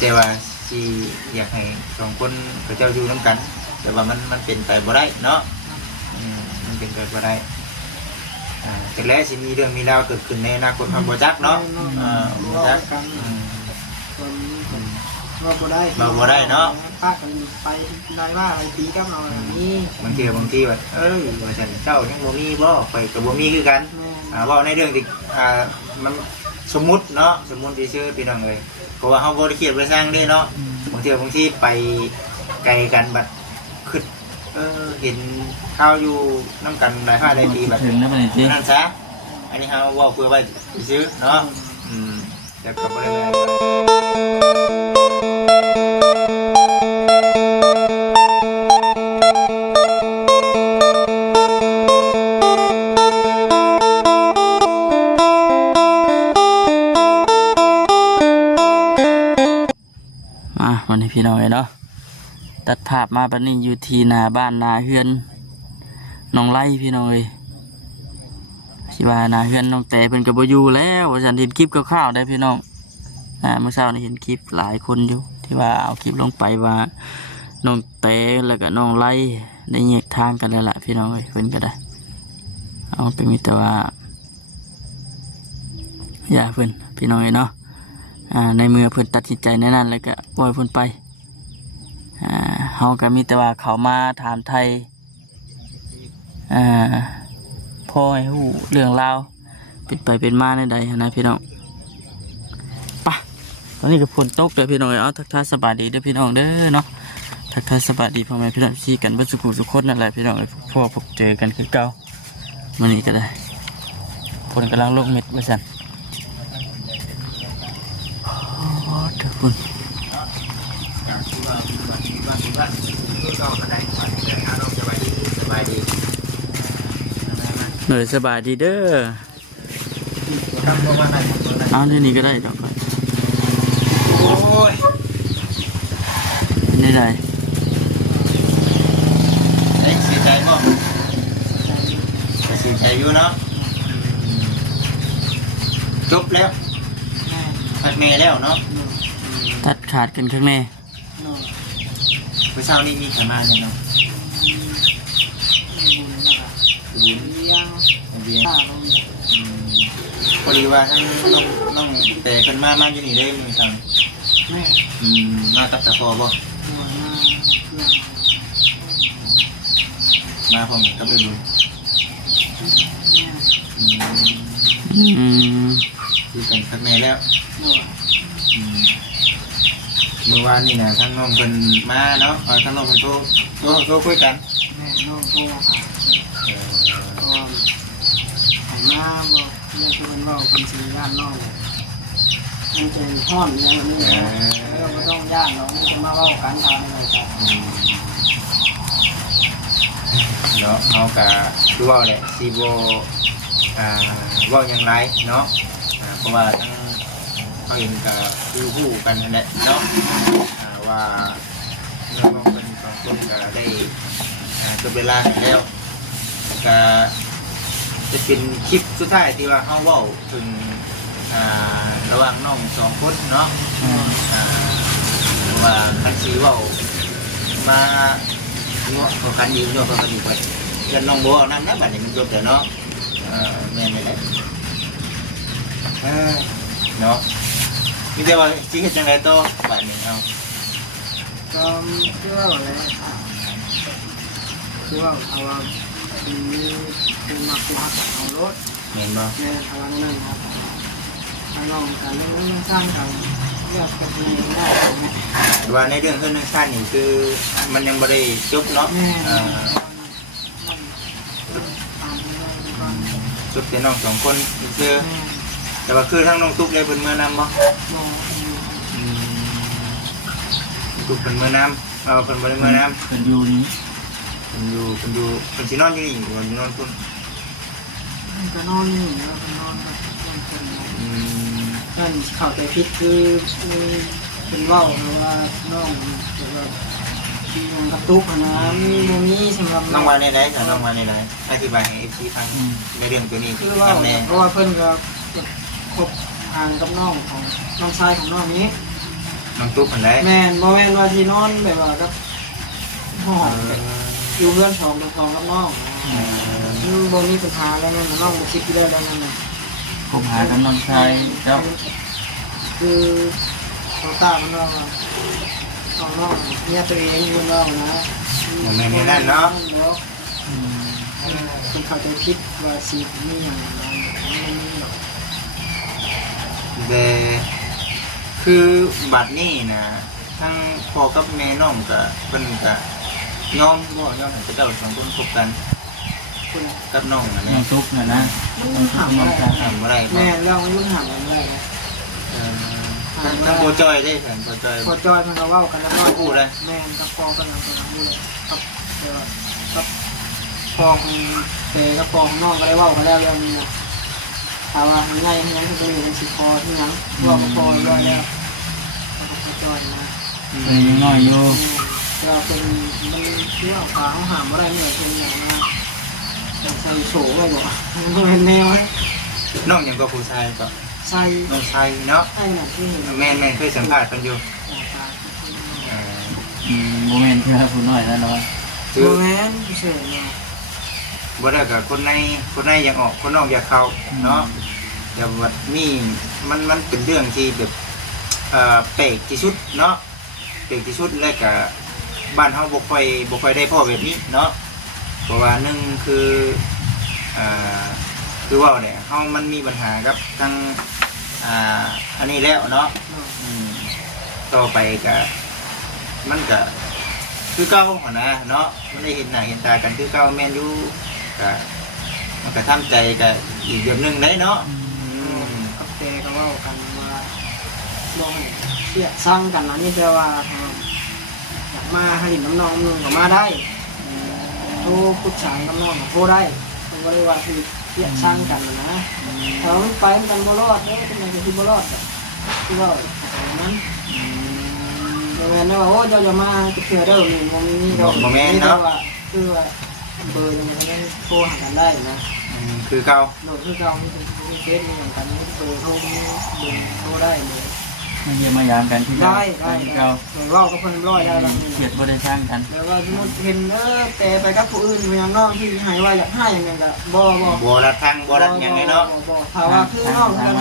แต่ว่าสิอยากให้สองคนเขาเจ้าอยู่นำกันแต่ว่ามันเป็นไปบ่ได้เนาะมันเป็นไปบ่ได้แต่แล้วสิมีเรื่องมีราวเกิดขึ้นในอนาคตเฮาบ่จักเนาะบ่จักเราบ่ได้เนาะพากันไปได้ว่าไปตีกับเราอย่างนี้บางทีว่าว่าฉันเจ้ายังบ่มีบ่ไปก็บ่มีคือกันเว้าในเรื่องที่มันสมมุติเนาะสมมุติซื่อๆพี่น้องเอ้ยเพราะว่าเฮาบ่ได้เครียดบ่สร้างเด้เนาะบางทีไปไกลกันบัดคิดเห็นข้าวอยู่น้ำกันหลายผ้าหลายปีแบบนั่นซะอันนี้เฮาเว้าเพื่อไว้ซื่อเนาะแต่ก็บ่ได้วันนี้พี่น้อยเนาะตัดภาพมาบัดนี้อยู่ที่หน้าบ้านนาเฮือนน้องไล่พี่น้อยสิว่านาเฮือนน้องแต่เพิ่นก็บ่อยู่แล้วว่าฉันเห็นคลิปคร่าวๆได้พี่น้องเมื่อเช้านี่เห็นคลิปหลายคนอยู่ที่ว่าเอาคลิปลงไปว่าน้องแต่แล้วก็น้องไล่ได้แยกทางกันแล้วล่ะพี่น้องเอ้ยเพิ่นก็ได้เอาเป็นมีแต่ว่าอย่าเพิ่นพี่น้อยเนาะในเมื่อเพิ่นตัดสินใจในนั้นแล้วก็ปล่อยเพิ่นไปเฮาก็มีแต่ว่าเขามาถามไทยพ่อให้ฮู้เรื่องราวเป็นไปเป็นมาในใดนะพี่น้องปะตอนนี้ก็ฝนตกเลยพี่น้องเอาทักทายสบายดีเด้อพี่น้องเด้อเนาะทักทายสบายดีพ่อแม่พี่น้องขี่กันเบิดสุขคนนั่นแหละพี่น้องพวกเจอกันคือเก่ามื้อนี้ก็ได้ฝนกำลังลงเม็ดว่าซั่นคุณเหนื่อยสบายดีเด้อเอาเรื่องนี้ก็ได้ดอกโอ้ยนี่ได้เสียใจบ่เสียใจอยู่เนาะจบแล้วพักแม่แล้วเนาะตัดขาดกันข้างในเมื่อเช้านี้มีขามาเนี่ยเนาะพอดีว่าทั้งน้องแต่คนมาอยู่นี่ได้มีสั่งมาตัดตะคอบ่มาผมก็ไปดูดูกันพักแม่แล้วเมื่อวานนี่นะทั้งน้องเป็นมาเนาะทั้งน้องเป็นโทรคุยกันน้องโทรค่ะหายมาบอกแม่เป็นว่าเป็นสีย่านน้องมันจะห้อนอย่างนี้เราไม่ต้องย่านเรามาเล่ากันทำอะไรกันเนาะเอากะดูว่าแหละซีโบว่าอย่างไรเนาะเพราะว่าทั้งเขาเองกับคู่กันนั่นแหละเนาะว่าน้องเป็นสองคนก็ได้จบเวลาแล้วก็จะเป็นคลิปสุดท้ายที่ว่าเขาเว้าถึงระหว่างน้องสองคนเนาะว่าคันซีเว้ามาเงาะกับคันยืนเงาะกับคันอยู่ไปจนน้องบัวนั่นนะบัดนี้มันจบแล้วเนาะแม่นี่แหละเนาะนี่เดี๋ยวว่าสิเฮ็ดจังได๋ต่อบัดนี้เอาก็คือว่าอะไรคือว่าเอาว่าเป็นมักลักเอารถเห็นบ่เนี่ยพลังนั่นครับพลังกันเรื่องสร้างกันเลือกกันเองได้ไหมว่าในเรื่องเรื่องสั้นนี่คือมันยังบ่ได้จบเนาะจบแต่น้องสองคนคือแต่ว่าคือทั้งน้องตุ๊กได้เป็นเมื่อนำบ่ตุ๊กเป็นเมื่อนำเป็นบ่ได้เมื่อนำเป็นอยู่นี่เป็นสินอนอยู่นี่บ่นอนพุ่นก็นอนนี่แล้วก็นอนกับคนนั่นเข้าใจผิดคือเป็นว่าน้องแต่ว่ากระตุกนะมีสำหรับน้องว่าในไหนค่ะน้องว่าในไหนอธิบายให้ FC ฟังในเรื่องตัวนี้คือว่าเพราะว่าเพิ่นก็คบหางกับน้องของน้องชายของน้องนี้ น้องตุ๊กคนใด แม่นบ่แม่นว่าที่นอนแบบว่ากับห้องอยู่เพื่อนสองกับน้องบ่มีปัญหาแล้วนั่นน้องบ่คิดได้แล้วนั่นน่ะ ผมหากับน้องชายเจ้า คือเขาตามมันว่าเอาน้องเนี่ยตัวเองอยู่น้องนะ ผมไม่มีนั่นเนาะ คุณเข้าใจผิดว่าสีนี่อย่างนั้นไม่มีหรอก เดคือบัดนี้นะทั้งพ่อกับแม่น้องก็เพิ่นก็ยอมบ่ยอมให้เจ้าสองคนคบกัน คุณ กับน้องอัน น้ นี้ องทุกข์นะ มันถาม น้ อะ อง ไร ชาย ถามอะไรบ่ แม่เรื่องอายุถามอะไร ทั้งโบจอยได้แทนโบจอย พอจอยมันก็ว่ากันแล้ว พูดเลย แม่กับพอกันแล้วกันพูดเลยกับพองเตะกับพองน้องก็ได้ว่ากันแล้วเรื่องนี้นะถามว่ามันง่ายยังคือเป็นสิพอที่ยังว่ากับพอร้อยแล้วพอจอยนะ ยังน้อยอยู่ เราเป็นมันเชื่อฟ้าเขาหามอะไรเนี่ยเป็นอย่างมาใส่โฉอะไรบอกมันเป็นแนว น้องยังก็ผู้ชายก็ ใส่ น้องชายเนาะ ไอ้หนักที่เห็น แม่เคยสัมภาษณ์เพิ่นอยู่ โมเมนต์ที่เราพูดน้อยแล้วเนาะ คื โม อ เมนต์เฉยเนาะ บ่ได้กับคนในยังออกคนนอกอยากเข้าเนาะแต่ว่านี่มันเป็นเรื่องที่แบบแปลกที่สุดเนาะแปลกที่สุดและก็บ้านเฮาบ่ค่อยได้พ่อแบบนี้เนาะเพราะว่าหนึ่งคือคือว่าเนี่ยเฮามันมีปัญหากับทางอันนี้แล้วเนาะต่อไปก็มันก็คือเก่าหั่นนะเนาะมันได้เห็นหน้าเห็นตากันคือเก่าแม่นอยู่ก็มันก็ทำใจก็อีกแบบนึงได้เนาะ กับเตก็ว่ากันว่าลองเสียสร้างกันนะนี่แปลว่าอยากมาให้น้ำนองนึงก็มาได้โทรผู้ชายน้ำนองก็โทรได้มันก็เลยว่าคือเสียสร้างกันนะถ้าไม่ไปมันบ่รอดเนี่ยเป็นยังไงคือบ่รอดคือว่าอย่างนั้นโมเมนต์ว่าโอ้เจ้าจะมาจะเชื่อได้หรือนี่เราคือว่าเบอร์ยังไงก็โทรหากันได้นะ คือเก่า โหลดคือเรามีเฟซมีอย่างกันมีเบอร์โทรมีเบอร์โทรได้เลย มาเยี่ยมมายามกันที่ ได้ เรา เล่ากับคนร้อยได้แล้ว เกียรติบริสร้างกัน แล้วก็สมมติเห็นแต่ไปกับผู้อื่นอย่างน้องที่หายว่าอยากให้อย่างเงี้ยก็บ่ รัดทางบ่รัดอย่างนี้เนาะ ถ้าว่าคือน้องกัน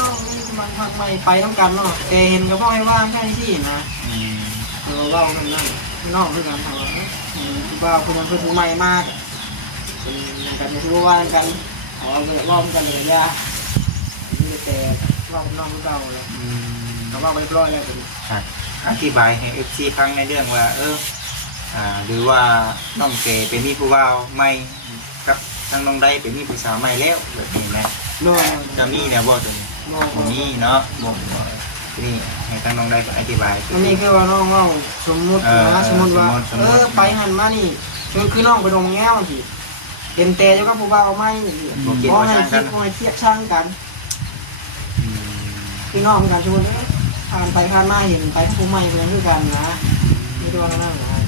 น้องมีมันพักใหม่ไปต้องกันเนาะแต่เห็นก็พ่อให้ว่างแค่ที่นะเล่ากันนั่นน้องคือกันถามว่าคือว่าคนนั้นคือผู้ใหม่มากเป็นอย่างกันคือว่ากันเอาเล่ากันเลยย่ามีแต่เล่าน้องเก่าเลยเขาว่าไปร้อยแล้วเป็น อธิบายให้ FC ฟังในเรื่องว่าหรือว่าน้องเก๋เป็นมีผู้บ่าวใหม่กับทางน้องใดเป็นมีผู้สาวใหม่แล้วแบบนี้นะ น้อง จะมีเนี่ยบ่ตัวนี้บ่มีเนาะบ่นี่ให้ทางน้องใดอธิบาย อันนี้คือว่าน้องเล่าสมมุตินะสมมุติว่าไปหันมานี่คือน้องไปโรงแง้วสิเห็นแต่เจ้าก็ผู้บ่าวไม่บ่ให้คิดบ่ให้เทียบช่างกันพี่น้องกันสมมุติผ่านไปผ่านมาเห็นไปผู้ใหม่เหมือนกันนะไม่ตัวนั่นนะ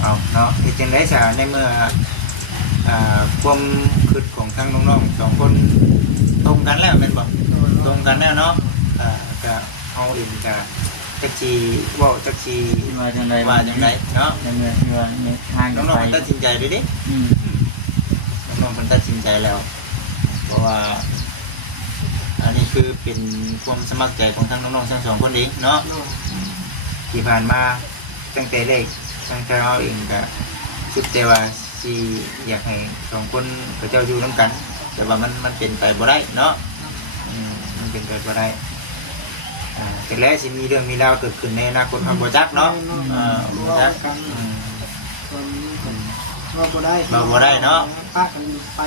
เอาเนาะที่จังได๋ซะในเมื่อความคิดของทางน้องๆสองคนตรงกันแล้วแม่นบ่ตรงกันแล้วเนาะก็เฮาเองก็จักสิเว้าจักสิ ว่าจังไร ว่าจังไดเนาะ ยังไงว่าเนี่ยทาง น้องๆมันตัดสินใจได้เด้น้องๆมันตัดสินใจแล้ว เพราะว่าอันนี้คือเป็นความสมัครใจของทั้งน้องๆทั้งสองคนเองเนาะที่ผ่านมาตั้งแต่เด็กตั้งแต่เราเองก็คิดแต่ว่าสิอยากให้สองคนกับเจ้าอยู่น้ำกัน แต่ว่ามันเป็นไปบ่ได้เนาะมันเป็นไปบ่ได้แต่แล้วสิมีเรื่องมีราวเกิดขึ้นในอนาคตเราบ่จักเนาะบ่จัก เราบ่ได้เนาะป้ากันไป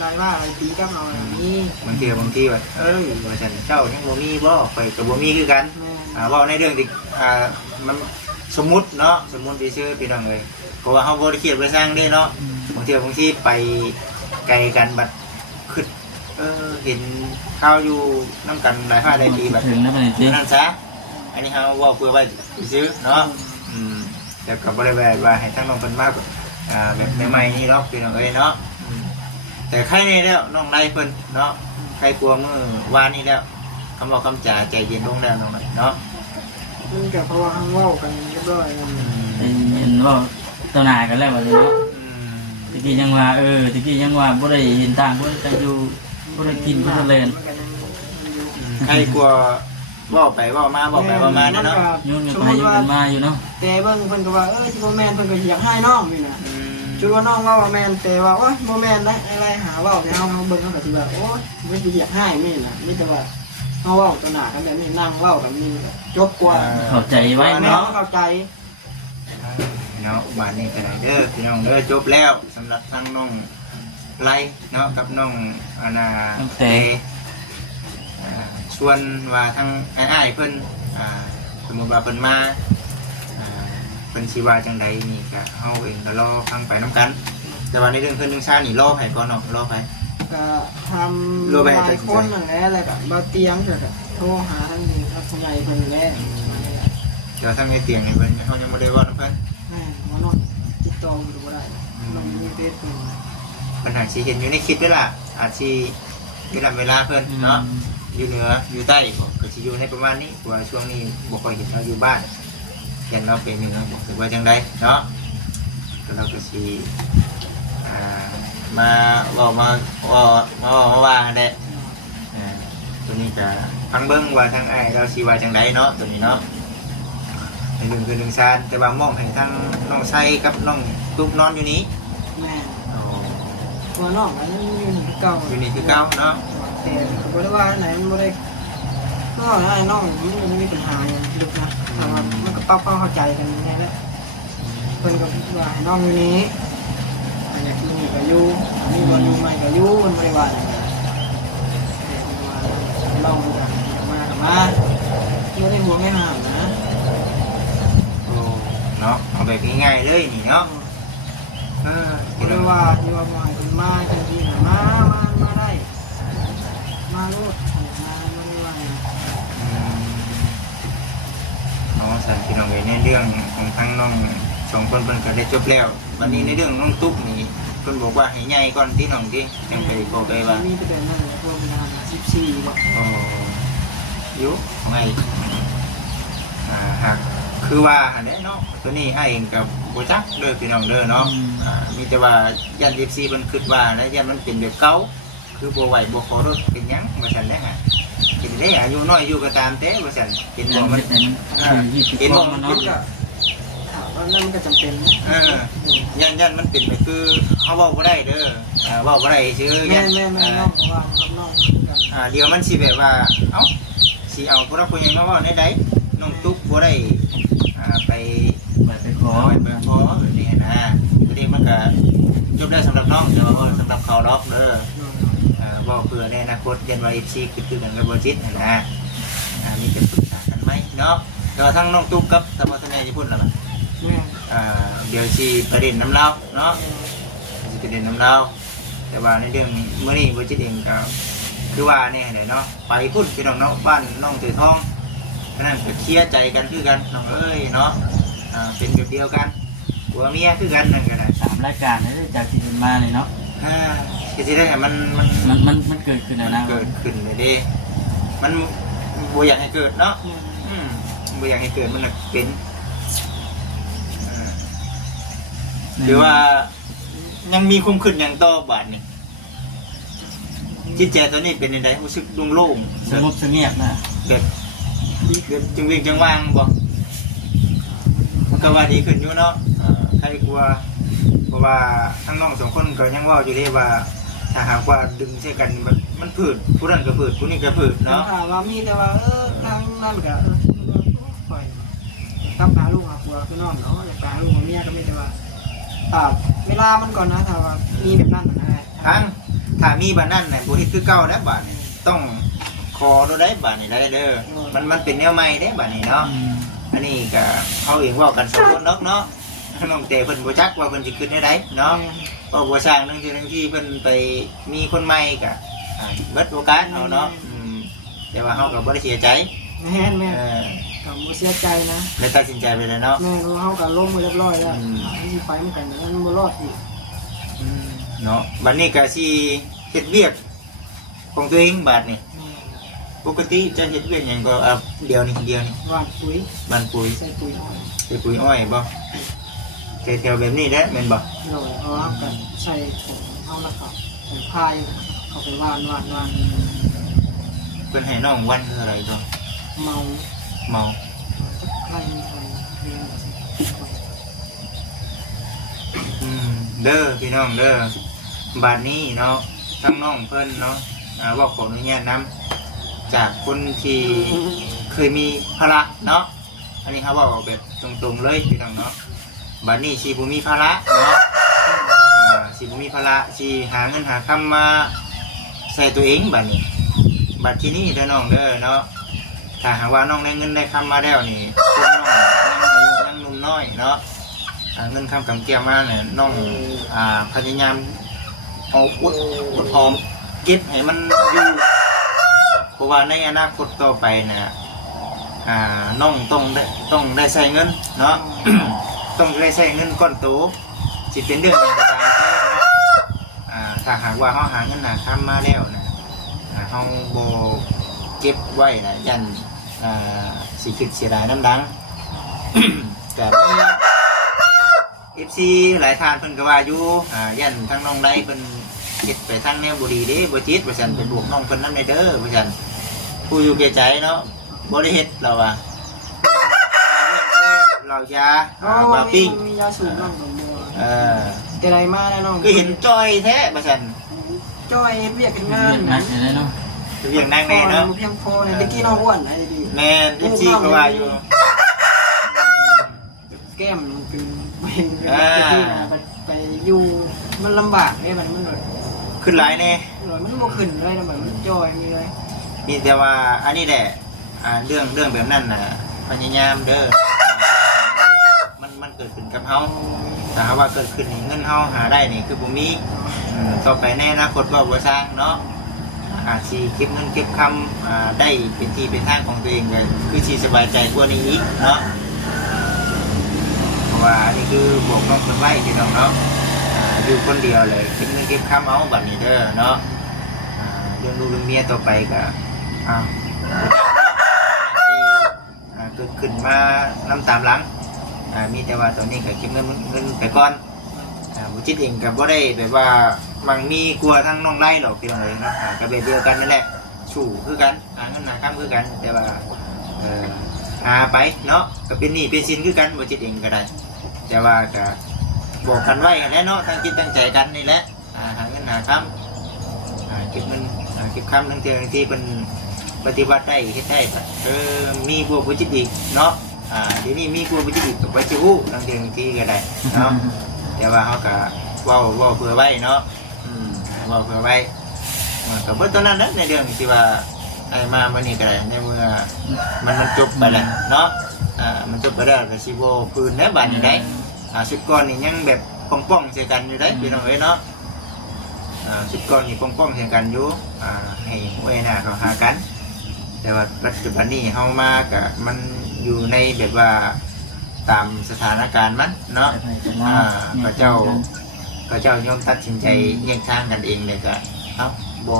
ได้ว่าอะไรตีกับเราอย่างนี้ บางทีว่าว่าฉันเจ้ายังบ่มีบ่ข่อยก็บ่มีคือกันเว้าในเรื่องที่มันสมมุติเนาะสมมุติซื่อๆพี่น้องเอ้ยเพราะว่าเฮาบ่ได้คิดไว้สร้างเด้เนาะบางทีไปไกลกันบัดคิดเห็นข้าวอยู่นำกันหลาย5ได้ปีแบบ ถึงแล้วไปสิ นั่นซะอันนี้เฮาเว้าเพื่อไว้ซื่อเนาะแต่ก็บ่ได้ว่าให้ทั้งน้องเพิ่นมาแบบใหม่ๆนี่หรอกพี่น้องเอ้ยเนาะแต่ใครนี่แล้วน้องไล่เพิ่นเนาะใครกลัวมือวานนี่แล้วคำบอกคำจ่าใจเย็นลงแล้วน้องเนาะ มันก็เพราะว่าเฮาเว้ากันเรียบร้อยแล้ว เห็นว่าต่อหน้ากันแล้วว่าเลยเนาะตะกี้ยังว่าตะกี้ยังว่าบ่ได้เห็นต่างคนต่างอยู่บ่ได้กินบ่ได้เล่น ใครกลัวเว่าไปเว่ามาบอกไปเว่ามาเนาะ ยุ่งกันไปยุ่งกันมาอยู่เนาะ แต่เบิ่งเพิ่นก็ว่าสิบ่แม่นเพิ่นก็อยากให้น้องนี่นะจุดว่าน้องว่าแม่นแต่ว่าโอ๊ยบ่แม่นนะอะไรหาเว้าแล้วเฮาเบิ่งเฮาก็สิว่าโอ๊ยมันสิอยากให้นี่นะมีแต่ว่าเฮาเว้าต่อหน้ากันแบบนี้นั่งเว้ากันนี่จบกว่า เข้าใจไว้ แม่ เนาะ เข้าใจ เนาะบ้านนี้ก็ได้เด้อพี่น้องเด้อจบแล้วสำหรับทั้งน้องไล่เนาะกับน้องอาณาเตชวนว่าทั้งอ้ายเพิ่นสมมติว่าเพิ่นมาเพิ่นสิว่าจังใดนี่ก็เฮาเองก็รอฟังไปนํกันแต่ว่าในเรื่องเพิ่นเรื่องชานี่รอไผก่อนเนาะรอไผ ก็ทำหลายคนนั่นแหละอะไรก็บ่เตียงก็โทรหาทางนี้ครับทำไมเพิ่นแล เดี๋ยวทั้งในเตียงนี่เพิ่นเฮายังบ่ได้เว้านำเพิ่น แม่บ่นอนติดต่ออยู่บ่ได้มันมีเฟซเพิ่น ปัญหาสิเห็นอยู่ในคลิปเด้ล่ะอาจสิเวลาเพิ่นเนาะอยู่เหนืออยู่ใต้ก็สิอยู่ในประมาณนี้เพราะว่าช่วงนี้บ่ค่อยเห็นเราอยู่บ้านเห็นเราไปเหนือบ่ถือว่าจังไดเนาะก็เราก็สิมาว่าแหละตัวนี้ก็ฟังเบิ่งว่าทางอ้ายเราสิว่าจังไดเนาะตัวนี้เนาะในเรื่องคือเรื่องซานแต่ว่ามองให้ทางน้องไสกับน้องตุ๊กนอนอยู่นี้ แม่ตัวน้องอันนี้อยู่นี่คือเก่า อยู่นี่คือเก่าเนาะ แต่บ่ได้ว่าไหนมันบ่ได้ก็ให้น้องมันมีปัญหาอย่างลึกนะแต่ว่ามันก็ปรับความเข้าใจกันแน่แล้วเพิ่นก็ว่าให้น้องอยู่นี้อันนี้คือนี่ก็อยู่นี่บ่อยู่ใหม่ก็อยู่มันบ่ได้ว่าอย่างนั้นแต่ว่าเรามาก็มาบ่ได้ห่วงไม่ห้ามนะ โอ้เนาะเอาแบบง่ายๆเลยนี่เนาะบ่ได้ว่าที่ว่าบ่ให้เพิ่นมาจังซี่น่ะมาได้มาโลดมาไม่ว่า สันพี่น้องในเรื่องของทั้งน้องสองคนเพิ่นก็ได้จบแล้ววันนี้ในเรื่องน้องตุ๊กนี่เพิ่นบอกว่าให้ใหญ่ก่อนที่น้องที่จังไปขอไปว่า นี่เป็นนั่นแหละพวกงาน14บ่ อ๋ออยู่ของไอ้หากคือว่าอันนี้เนาะตัวนี้ให้เองกับโบจักเด้อพี่น้องเด้อเนาะมีแต่ว่ายัน14เพิ่นคิดว่าแล้วยันมันเป็นแบบเก่าคือบ่ไหวบ่ขอรถเป็นหยังว่าซั่นแหละฮะกินได้อายุน้อยอยู่ก็ตามแต่ว่าซั่นเห็นบ่มันเห็นบ่มันเนาะ ว่านั่นก็จำเป็นนะ ยันมันเป็นแบบคือเขาบอกว่าได้เด้อบอกว่าได้ชื่อ แม่ ยัน น้องว่าน้องกัน เดี๋ยวมันสิแบบว่าเอ้าสิเอาพวกเราคนยังมาว่าในใดน้องตุ๊กบ่ได้ไปขอไปขอนี่นะทีนี้มันก็จบได้สำหรับน้องแต่ว่าสำหรับเขาล็อกเด้อบอกเผื่อในอนาคตยันว่าFCคือกันกับบ่จิตนะมีจะปรึกษากันไหมเนาะแต่ว่าทั้งน้องตุ๊กกับสมภารญี่ปุ่นล่ะเดี๋ยวสิประเด็นน้ำเล่าเนาะสิประเด็นน้ำเล่าแต่ว่าในเรื่องเมื่อนี้บริจิตเองก็คือว่าเนี่ยเนาะไปพุ่นพี่น้องเนาะบ้านน้องเถือทองนั่นก็เคลียร์ใจกันคือกันน้องเอ้ยเนาะเป็นแบบเดียวกันผัวเมียคือกันนั่นก็ได้ 3รายการเลยจากที่มาเลยเนาะก็สิได้มันเกิดขึ้นแล้วนะ เกิดขึ้นเลยดิมันบ่อยากให้เกิดเนาะบ่อยากให้เกิดมันเป็นหรือว่ายังมีความขึ้นอย่างต่อบาทนี่จิตใจตัวนี้เป็นยังไงรู้สึกโล่งๆ สงบเสงี่ยมนะ แบบจึงวิ่งจังว่างบอกมันก็ว่าดีขึ้นอยู่เนาะใครกลัวเพราะว่าทั้งน้องสองคนก็ยังว่าอยู่เลยว่าถ้าหากว่าดึงใช้กันมันผืดผู้นั้นก็ผืดผู้นี้ก็ผืดเนาะว่ามีแต่ว่าทางนั่นก็ปล่อยกับหาลูกหาผัวคือน้องเนาะอยากหาลูกหาเมียก็ไม่แต่ว่าเวลามันก่อนนะถ้าว่ามีแบบนั้นนะถ้ามีบ้านนั่นเนี่ยบุตรคือเก่าได้บ้านต้องขอดูได้บ้านนี่ได้เด้อมันเป็นแนวใหม่ได้บ้านนี่เนาะอันนี้ก็เขาเองว่ากันสองคนเนาะน้องเต๋เพิ่นบ่จักว่าเพิ่นสิขึ้นได้เนาะเพราะบ่สร้างนึงที่เพิ่นไปมีคนใหม่ก็เบิดโอกาสเนาะแต่ว่าเฮาก็บ่ได้เสียใจแม่ก็บ่เสียใจนะเลยตัดสินใจไปเลยเนาะแม่เฮาก็ล้มเรียบร้อยแล้วสิไปมันกันมันบ่รอดอีกเนาะบัดนี้ก็สิเฮ็ดเวียกของตัวเองบัดนี้ ปกติจะเฮ็ดเวียกหยังก็เดียวนี่ หวานปุ๋ย บ้านปุ๋ย ใส่ปุ๋ยอ้อย ใส่ปุ๋ยอ้อยบ่แถวๆแบบนี้แหละแม่นบ่ โดยเอากันใส่ผงเอาละครับใส่พายเข้าไปหวาน เพิ่นให้น้องวันเท่าไหร่ก็ เมา เมา สักไล่เรียน เด้อพี่น้องเด้อบัดนี้เนาะทั้งน้องเพิ่นเนาะว่าขออนุญาตนํจากคนที่เคยมีภาระเนาะอันนี้เขาบอกแบบตรงๆเลยพี่น้องเนาะบัดนี้สิบ่มีภาระเนาะสิบ่มีภาระสิหาเงินหาคำมาใส่ตัวเองบัดนี้บัดที่นี่เด้อน้องเด้อเนาะถ้าหากว่าน้องได้เงินได้คำมาแล้วนี่คุณน้องยังอายุยังหนุ่มน้อยเนาะเงินคำกำเกี่ยวมาเนี่ยน้องพยายามเอาอุดหอมเก็บให้มันอยู่เพราะว่าในอนาคตต่อไปนะน้องต้องได้ใช้เงินเนาะ ต้องได้ใช้เงินก้อนโตสิเป็นเรื่องอย่างไรถ้าหากว่าเขาหาเงินหาคำมาแล้วนะเขาโบเก็บไว้นะยันสิคิดเสียดายน้ำดัง กับFC หลายทานเพิ่นก็ว่าอยู่ยันทั้งน้องได้เพิ่นคิดไปทางแนวบ่ดีเด้บ่จิตว่าซั่นเป็นบวกน้องเพิ่นนำในเด้อว่าซั่นผู้อยู่แก่ใจเนาะบ่ได้เฮ็ดเราว่าเรายาบาปิ้ง มียาสูบน้องกับบัว แต่ไรมาแล้วน้อง ก็เห็นจอยแท้ว่าซั่น จ้อยเรียกกันงาน นั่นเลยเนาะ เรียงนางแน่เนาะ เพียงพอในตะกี้น้องอ้วนไอ้ดี แม่น FC ก็ว่าอยู่ แก้มมันเป็นตะกี้นะไปอยู่มันลำบากไอ้มันแบบ ขึ้นหลายแน่ มันบ่ขึ้นเลยนะมันจ้อยมีเลย มีแต่ว่าอันนี้แหละเรื่องแบบนั้นน่ะพยายามเด้อมันเกิดขึ้นกับเฮาแต่ว่าเกิดขึ้นนี่เงินเฮาหาได้นี่คือบ่มีต่อไปในอนาคตก็บ่สร้างเนาะสิเก็บเงินเก็บคำได้เป็นที่เป็นทางของตัวเองก็คือสิสบายใจกว่านี้อีกเนาะเพราะว่าอันนี้คือบอกน้องเพิ่นไว้พี่น้องเนาะอยู่คนเดียวเลยเก็บเงินเก็บคำเอาบัดนี้เด้อเนาะเรื่องลูกเรื่องเมียต่อไปก็เกิดขึ้นมาน้ำตามหลังมีแต่ว่าตอนนี้ก็เก็บเงินไปก่อนบุจิตเองกับบ่ได้แบบว่ามันมีกลัวทั้งน้องไล่หรอกพี่น้องเลยเนาะกับแบบเดียวกันนั่นแหละสู่คือกันเงินหาข้ามคือกันแต่ว่าหาไปเนาะก็เป็นหนี้เป็นสินคือกันบุจิตเองก็ได้แต่ว่าก็บอกกันไว้กันแล้วเนาะทั้งคิดตั้งใจกันนี่แหละหาเงินหาข้ามเก็บเงินเก็บข้ามทั้งเทียงที่เป็นปฏิบัติได้เฮ็ดได้มีพวกบุจิตอีกเนาะเดี๋ยวนี้มีพวกบุจิตอีกกับบุจิฮู้ทั้งเทียงที่ก็ได้เนาะแต่ว่าเขาก็ว่าเผื่อไว้เนาะว่าเผื่อไว้กับเพื่อนตอนนั้นในเรื่องที่ว่าไอ้มาวันนี้ก็ได้ในเมื่อมันจบไปแล้วเนาะมันจบไปแล้วก็สิโบพื้นในบ้านนี่ได้ชุดก้อนนี่ยังแบบป้องๆเสียกันอยู่ได้พี่น้องเอ้ยเนาะชุดก้อนนี่ป้องๆเสียกันอยู่ให้เวน่าเขาหากันแต่ว่าปัจจุบันนี้เฮามากับมันอยู่ในแบบว่าตามสถานการณ์มันเนาะพระเจ้ายอมตัดสินใจแยกทางกันเองเลยก็โบ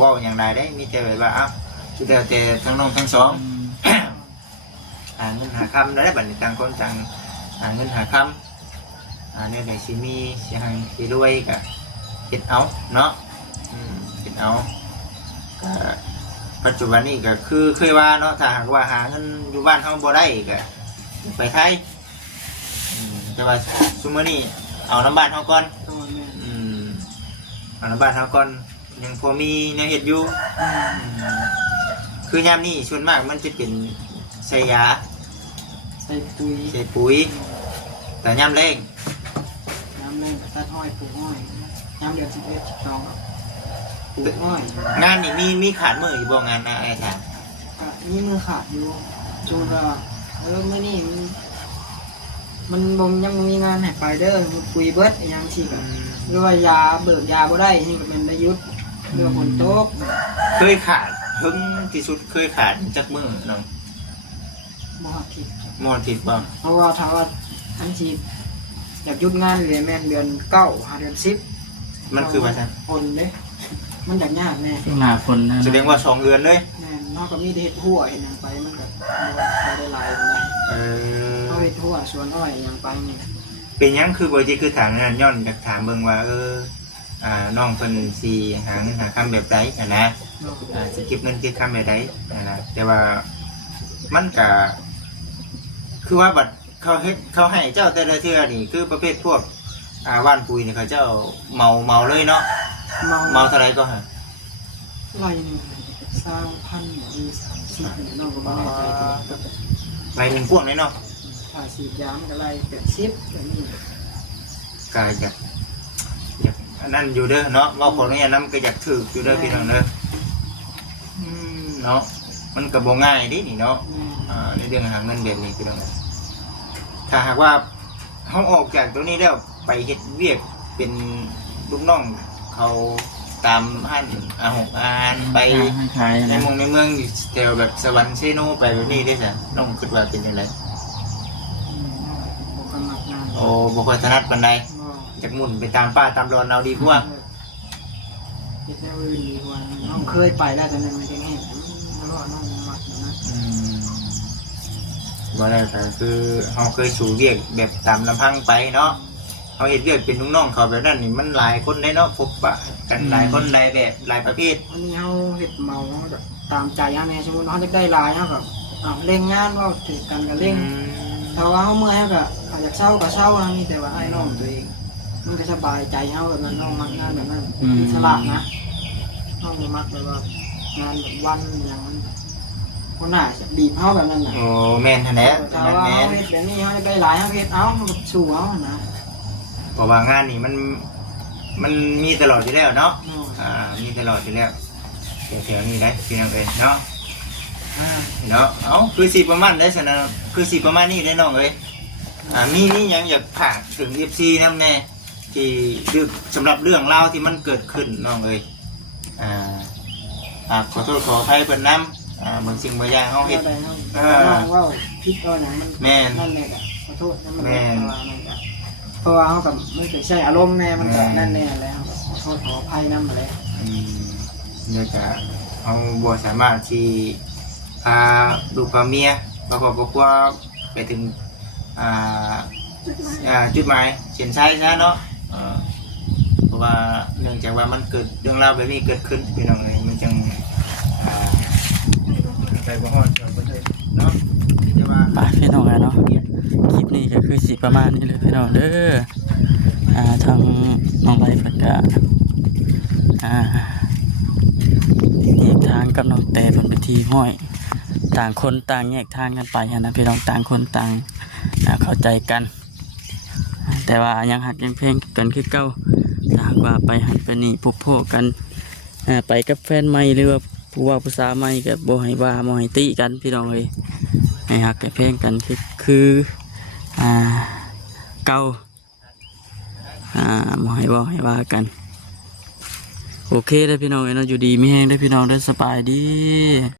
ว่าอย่างไรได้มีแต่แบบว่าชุดเดียวแต่ทั้งน้องทั้งสองเงินหาคำได้บัดนี้ต่างคนต่างเงินหาคำเนี่ยไหนสิมีเสียงสิรวยกับเก็บเอาเนาะเก็บเอาปัจจุบันนี้ก็คือเคยว่าเนาะถ้าหากว่าหาเงินอยู่บ้านเขาบ่ได้ก็ไปไทยแต่ว่าซุมื้อนี้เอาน้ำบ้านเขาก่อนเอาน้ำบ้านเขาก่อนยังพอมีแนวเฮ็ดอยู่คือยามนี้ส่วนมากมันจะเป็นใส่ยาใส่ปุ๋ยแต่ยามแรงตัดอ้อยปลูกอ้อยยามเดือน11 12ปลูกอ้อยงานนี่มีขาดมืออยู่บ่งานนะไอ้ท่านมีมือขาดอยู่จูนว่าเมื่อนี้มันบ่ยังมีงานให้ไปเด้อปุ๋ยเบิดอย่างสิก็หรือว่ายาเบิกยาบ่ได้นี่ก็มันได้ยุดเรื่องฝนตกเคยขาดถึงที่สุดเคยขาดจักมือน้องบ่ผิดบ่เพราะว่าถ้าว่าอันสิอยากหยุดงานเลยแม่นเดือน9 5เดือน10มันคือว่าซั่นคนเด้ มันอยากยากแน่ ช่วงหน้าฝนนะ แสดงว่า2 เดือนเลย แน่นอกก็มีแต่เฮ็ดหัวเฮ็ดหยังไปมันก็บ่ได้หลายปานใด เอ เอา อ เฮ็ดหัวสวนอ้อยหยังไปนี่ เป็นหยังคือบ่จิคือถามนั่นย้อนอยากถามเบิ่งว่าน้องเพิ่นสิหาคำแบบใดนะ เนาะ สิเก็บเงินเก็บคำแบบใดนะแต่ว่ามันก็คือว่าบัดเขาให้เจ้าแต่ละเทื่อนี่คือประเภทพวกว่านปุยนี่เขาเจ้าเมาเลยเนาะเมาเท่าไหร่ก็ฮะ ไร่หนึง20,000หรือ30นี่น้องก็บ่แน่ใจตัว ไรหนึ่งพวกเลยเนาะ ถ้าฉีดยามันก็ไล่80แบบนี้ ก็อยากอันนั้นอยู่เด้อเนาะว่าคนนี้น้ำก็อยากถืออยู่เด้อพี่น้องเด้อเนาะมันก็บ่ง่ายดินี่เนาะในเรื่องหาเงินเดือนนี้พี่น้องถ้าหากว่าเขาออกจากตัวนี้แล้วไปเฮ็ดเวียกเป็นลูกน้องเขาตามห้านอาหารไป ขาย ใน นะ เมืองแถวแบบสวรรค์เซโนไปแบบนี้ได้จ้ะน้องคิดว่าเป็นยังไง บ่กำหนดงาน โอ้บ่ค่อยถนัดปานใด บ่ จากหมุนไปตามป้าตามรอนเอาดีกว่า เฮ็ดแนวอื่นดีกว่าน้องเคยไปแล้วแต่นั้นมันยังแห้งแล้วก็น้องมักนะ ว่าได้แต่คือเขาเคยสู่เรียกแบบตามลำพังไปเนาะเขาเห็นเรียกเป็นน้องๆเขาแบบนั้นนี่มันหลายคนได้เนาะพบปะกันหลายคนหลายแบบหลายประเภท อันนี้เฮาเฮ็ดเมาเฮาก็ตามใจเฮาแน่สมมุติเฮาจะได้หลายเฮาก็เร่งงานเว้าถือกันก็เร่งถ้าว่าเฮาเมื่อยเฮาก็อยากเช้าก็เช้านะมีแต่ว่าให้น้องตัวเองมันก็สบายใจเฮาแบบนั้นน้องมักงานแบบนั้นอิสระนะน้องบ่มักแบบว่างานแบบวันอย่างนั้นคนน่าจะบีบเฮาแบบนั้นน่ะ โอ้แม่นแท้ ถ้า แม่น ว่า แม่ เฮาน เฮ็ดแบบนี้เฮาจะได้หลายเฮาเฮ็ดเอาเฮาก็สู้เอานะ เพราะว่างานนี่มันมีตลอดอยู่แล้วเนาะมีตลอดอยู่แล้วแถวๆนี้ได้พี่น้องเอ้ยเนาะเนาะเอ้าคือสิประมาณได้ฉะนั้นคือสิประมาณนี้ได้น้องเอ้ยมียังอยากฝากถึง FC นำแน่ที่ดึกสำหรับเรื่องราวที่มันเกิดขึ้นน้องเอ้ยขอโทษขออภัยเพิ่นนำบางสิ่งบางอย่างเฮาเฮ็ด น้องเว้าผิดเอาหยังมัน แม่น นั่นแหละก็ขอโทษนะมัน แม่น เพราะว่าเขากับมันเกิดใช้อารมณ์แน่มันก็นั่นแน่แล้วขอโทษขออภัยน้ำมาแล้ว เนี่ยจะเอาบัวสามารถที่พาลูกพาเมียประกอบกับว่าไปถึงจุดหมายเส้นชัยซะเนาะเพราะว่าเนื่องจากว่ามันเกิดเรื่องราวแบบนี้เกิดขึ้นพี่น้องเลยมันจึงใจบ่ฮอดเนาะที่จะว่า ไปพี่น้องเนาะคลิปนี้ก็คือสิประมาณนี้เลยพี่น้องเด้อทางน้องไรเพิ่นก็อีกทางกับน้องแต่เพิ่นไปทีห้อยต่างคนต่างแยกทางกันไปนะพี่น้องต่างคนต่างเข้าใจกัน แต่ว่ายังหักยังเพลงกันคือเก่าถ้าหากว่าไปหันไปนี่พบโผกันไปกับแฟนใหม่หรือว่าผู้ว่าผู้สาวใหม่กับบ่ให้ว่าบ่ให้ติกันพี่น้องเอ้ยให้หักให้เพลงกันคือเก่าบ่ให้บ่ให้ว่ากันโอเคได้อพี่น้องเอ้ยเนาะอยู่ดีมีแฮงได้อพี่น้องได้อสบายดี